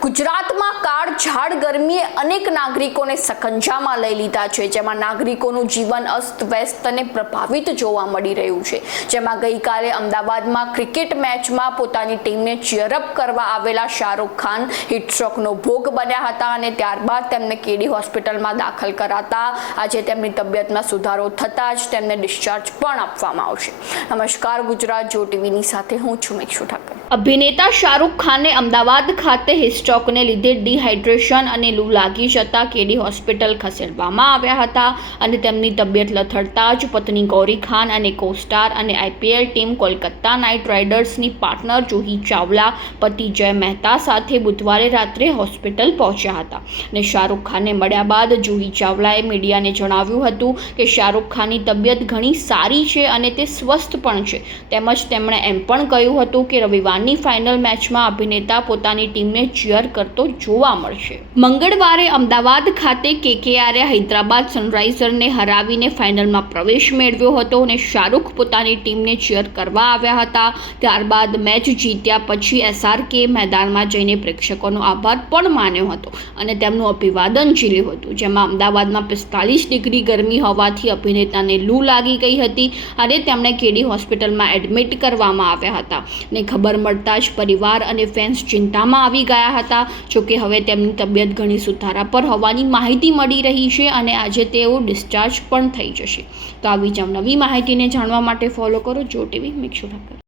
ગુજરાતમાં કાળઝાળ ગરમીએ અનેક નાગરિકોને સકંજામાં લઈ લીધા છે, જેમાં નાગરિકોનું જીવન અસ્તવ્યસ્ત અને પ્રભાવિત જોવા મળી રહ્યું છે। જેમાં ગઈકાલે અમદાવાદમાં ક્રિકેટ મેચમાં પોતાની ટીમને ચીયરઅપ કરવા આવેલા શાહરૂખ ખાન હીટસ્ટ્રોકનો ભોગ બન્યા હતા અને ત્યારબાદ તેમને કેડી હોસ્પિટલમાં દાખલ કરાતા આજે તેમની તબિયતમાં સુધારો થતાં જ તેમને ડિસ્ચાર્જ પણ આપવામાં આવશે। નમસ્કાર, ગુજરાત જો ટીવીની સાથે હું છું મેક્ષુ ઠાકર। અભિનેતા શાહરૂખ ખાને અમદાવાદ ખાતે હીટસ્ટ્રોકને લીધે ડિહાઇડ્રેશન અને લૂ લાગી જતા કેડી હોસ્પિટલ ખસેડવામાં આવ્યા હતા અને તેમની તબિયત લથડતા જ પત્ની ગૌરી ખાન અને કોસ્ટાર અને આઈપીએલ ટીમ કોલકાતા નાઇટ રાઇડર્સની પાર્ટનર જુહી ચાવલા પતિ જય મહેતા સાથે બુધવારે રાત્રે હોસ્પિટલ પહોંચ્યા હતા અને શાહરૂખ ખાનને મળ્યા બાદ જુહી ચાવલાએ મીડિયાને જણાવ્યું હતું કે શાહરૂખ ખાનની તબિયત ઘણી સારી છે અને તે સ્વસ્થ પણ છે। તેમજ તેમણે એમ પણ કહ્યું હતું કે રવિવારની ફાઇનલ મેચમાં અભિનેતા પોતાની ટીમને ચીયર કરતો જોવા મળશે। મંગળવારે અમદાવાદ ખાતે કેકેઆરે હૈદરાબાદ સનરાઇઝર્સને હરાવીને ફાઇનલમાં પ્રવેશ મેળવ્યો હતો અને શાહરૂખ પોતાની ટીમને ચીયર કરવા આવ્યા હતા। ત્યારબાદ મેચ જીત્યા પછી એસઆરકે મેદાનમાં જઈને પ્રેક્ષકોનો આભાર પણ માન્યો હતો અને તેમનું અભિવાદન ઝીલ્યું હતું। જેમાં અમદાવાદમાં 45 ડિગ્રી ગરમી હોવાથી અભિનેતાને લૂ લાગી ગઈ હતી અને તેમણે કેડી હોસ્પિટલમાં એડમિટ કરવામાં આવ્યા હતા ને ખબર મળતા જ પરિવાર અને ફેન્સ ચિંતામાં આવી ગયા હતા। જોકે હવે તેમની તબિયત ઘણી સુધારા પર હોવાની માહિતી મળી રહી છે અને આજે તેઓ ડિસ્ચાર્જ પણ થઈ જશે। તો આવી જ નવી માહિતીને જાણવા માટે ફોલો કરો જો ટીવી મેક્ષુ ઠાકર।